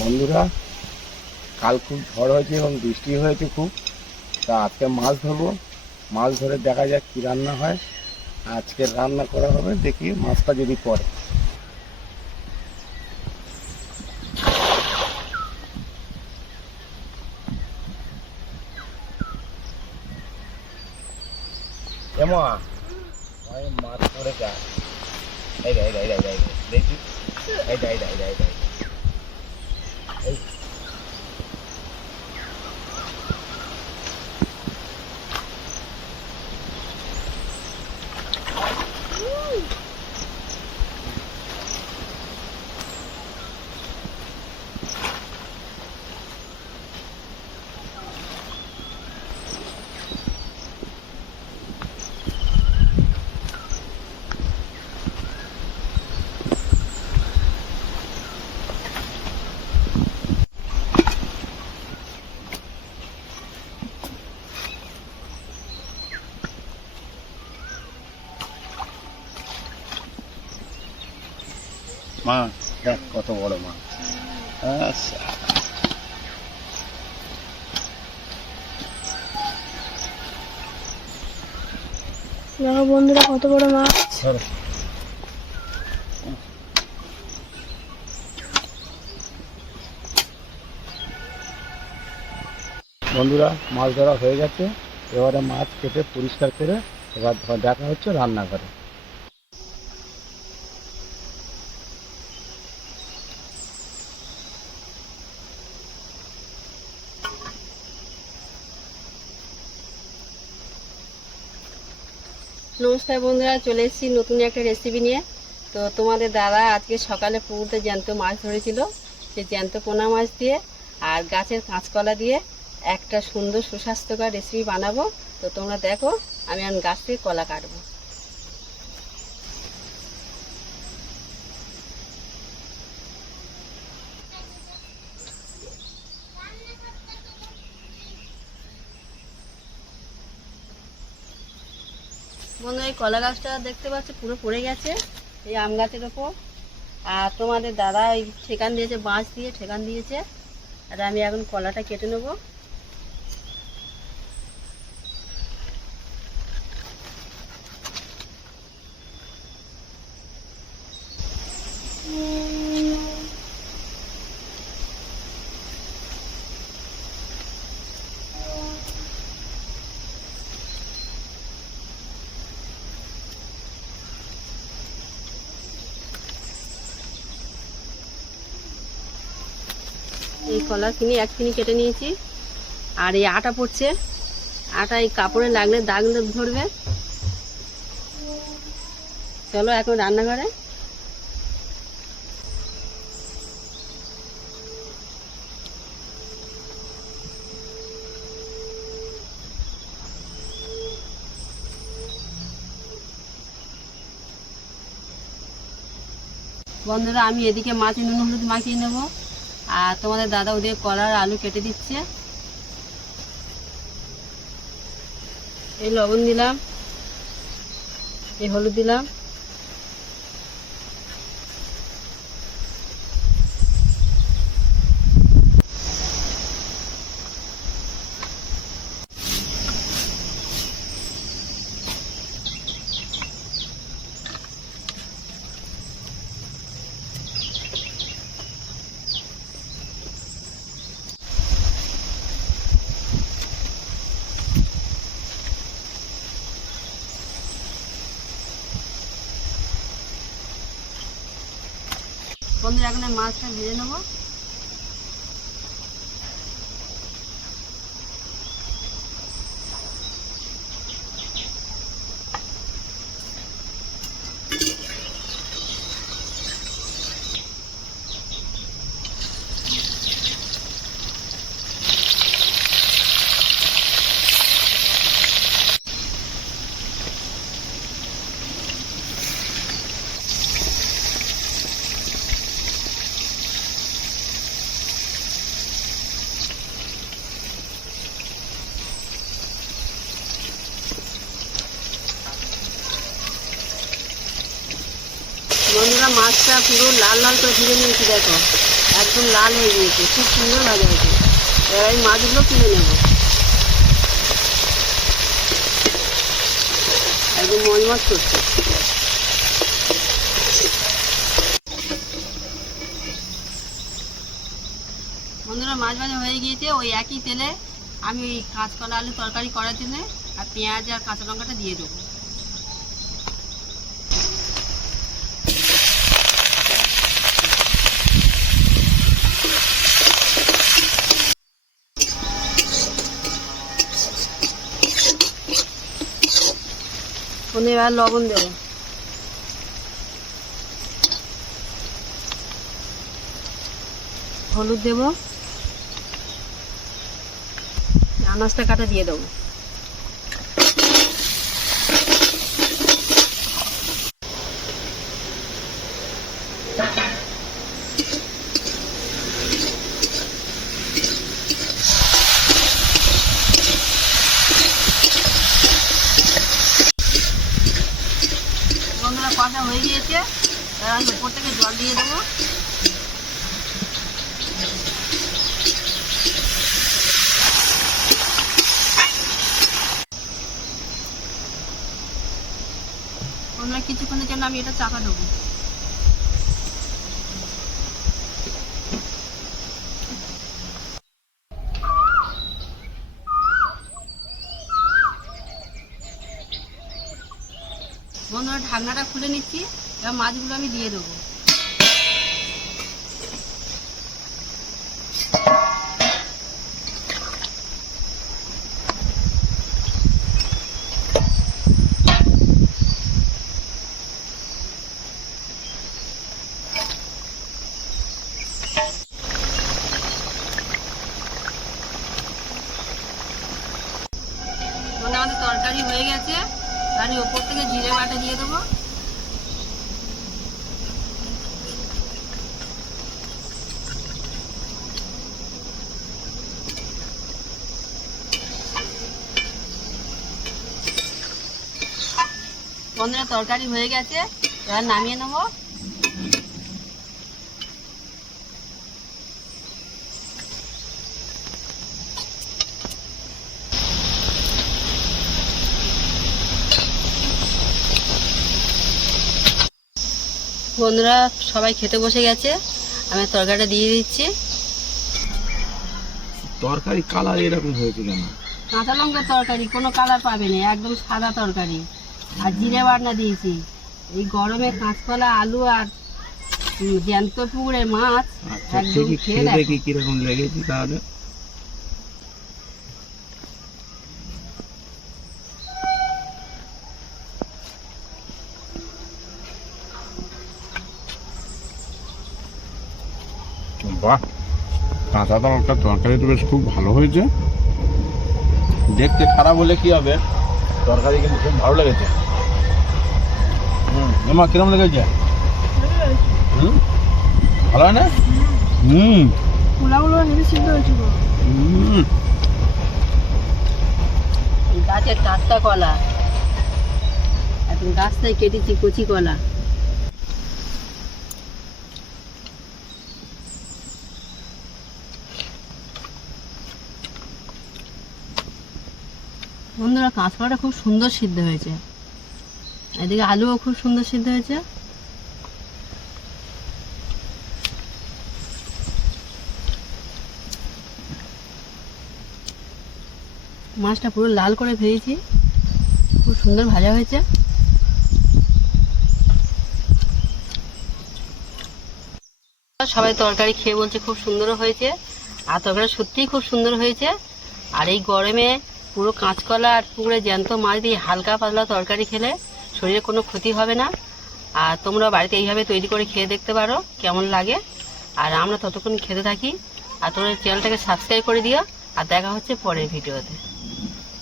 বন্ধুরা, কাল খুব ঝড় হয়েছে এবং বৃষ্টি হয়েছে খুব। তা আজকে মাছ ধরবো। মাছ ধরে দেখা যাক কী রান্না হয়। আজকে রান্না করা হবে, দেখি মাছটা যদি পড়ে। এমা ওই মাছ পড়ে যায় এই রে, এই রে, এই রে, এই রে, এই রে, দেখি এই রে, এই রে, এই রে, এই রে। এই মা দেখ কত বড় মাছ আচ্ছা দেখো বন্ধুরা, কত বড় মাছ। বন্ধুরা, মাছ ধরা হয়ে গেছে। এবারে মাছ কেটে পরিষ্কার করে এবার দেখা হচ্ছে রান্নাঘরে। নমস্কার বন্ধুরা, চলে এসেছি নতুন একটা রেসিপি নিয়ে। তো তোমাদের দাদা আজকে সকালে পুকুরতে জ্যান্ত মাছ ধরেছিল, সেই জ্যান্ত পোনা মাছ দিয়ে আর গাছের কাঁচকলা দিয়ে একটা সুন্দর সুস্বাস্থ্যকর রেসিপি বানাবো। তো তোমরা দেখো, আমি এখন গাছ থেকে কলা কাটবো। বন্ধু, এই কলা গাছটা দেখতে পাচ্ছি, পুরো পড়ে গেছে। এই আম গাছের ওপর। আর তোমাদের দাদা এই ঠেকান দিয়েছে, বাঁশ দিয়ে ঠেকান দিয়েছে। আর আমি এখন কলাটা কেটে নেব। এই কলা কিনে এক কিনে কেটে নিয়েছি। আর এই আটা পড়ছে। আটা এই কাপড়ে লাগলে দাগ ধরবে। চলো এখন রান্নাঘরে। বন্ধুরা, আমি এদিকে মাছে নুন, হলুদ মাখিয়ে নেব। আর তোমাদের দাদা ওদের কলার আলু কেটে দিচ্ছে। এই লবণ দিলাম এই হলুদ দিলাম। বন্ধুরা এখন মাছটা ভেজে নেব। মাছটা পুরো লাল লাল করে ভেজে নিয়েছি, দেখো। একদম লাল হয়ে গিয়েছে, খুব সুন্দর ভাজা হয়েছে এবার এই মাছগুলো তুলে নেব। একদম মজমজ করছে। বন্ধুরা, মাছ ভাজা হয়ে গিয়েছে, ওই একই তেলে আমি ওই কাঁচকলা আলু তরকারি করার জন্য আর পেঁয়াজ আর কাঁচা লঙ্কাটা দিয়ে দেবো। ওখানে এবার লবণ দেবো হলুদ দেবো। আনাজটা কাটা দিয়ে দেবো বন্ধুরা কষা হয়ে গিয়েছে এবার আমি উপর থেকে জল দিয়ে দেবো। বন্ধুরা, কিছুক্ষণের জন্য আমি এটা চাপা দেবো। বন্ধুরা, ঢাকনাটা খুলে নিচ্ছি। এবার মাছগুলো আমি দিয়ে দেবো। আমাদের তরকারি হয়ে গেছে। আমি ওপর থেকে জিরে বাটা দিয়ে দেবো। বন্ধুরা তরকারি হয়ে গেছে। এবার নামিয়ে নেব। বন্ধুরা সবাই খেতে বসে গেছে। আমি তরকারিটা দিয়ে দিচ্ছি। তরকারি কালার এরকম হয়েছে কেন? কাঁচা লঙ্কার তরকারি কোনো কালার পাবে না একদম সাদা তরকারি। আর জিরে বাটনা দিয়েছি। এই গরমে কাঁচকলা আলু আর জ্যান্ত পুকুরের মাছ আচ্ছা একদম খেয়ে খেয়ে দেখি। কীরকম লেগেছে তাহলে? বাহ কাঁচা তরকার তরকারি তো বেশ খুব ভালো হয়েছে। দেখতে খারাপ হলে কি হবে? তরকারি কিন্তু খুব ভালো লেগেছে। হুম মা কিরম লেগেছে? হুম ভালো হয় না? হুম। পোলাগুলো হেভি সিদ্ধ হয়েছিল। হুম। গাছের টাটকা কলা। এখন গাছ থেকে কেটেছি কচি কলা। বন্ধুরা, কাঁচকলাটা খুব সুন্দর সিদ্ধ হয়েছে। এদিকে আলুও খুব সুন্দর সিদ্ধ হয়েছে। মাছটা পুরো লাল করে ভেজেছি। খুব সুন্দর ভাজা হয়েছে। সবাই তরকারি খেয়ে বলছে খুব সুন্দর হয়েছে। আর তরকারি সত্যিই খুব সুন্দর হয়েছে। আর এই গরমে পুরো কাঁচকলা আর পুকুরে জ্যান্ত মাছ দিয়ে হালকা পাতলা তরকারি খেলে শরীরে কোনো ক্ষতি হবে না। আর তোমরা বাড়িতে এইভাবে তৈরি করে খেয়ে দেখতে পারো কেমন লাগে। আর আমরা ততক্ষণ খেতে থাকি। আর তোমরা চ্যানেলটাকে সাবস্ক্রাইব করে দিও। আর দেখা হচ্ছে পরের ভিডিওতে।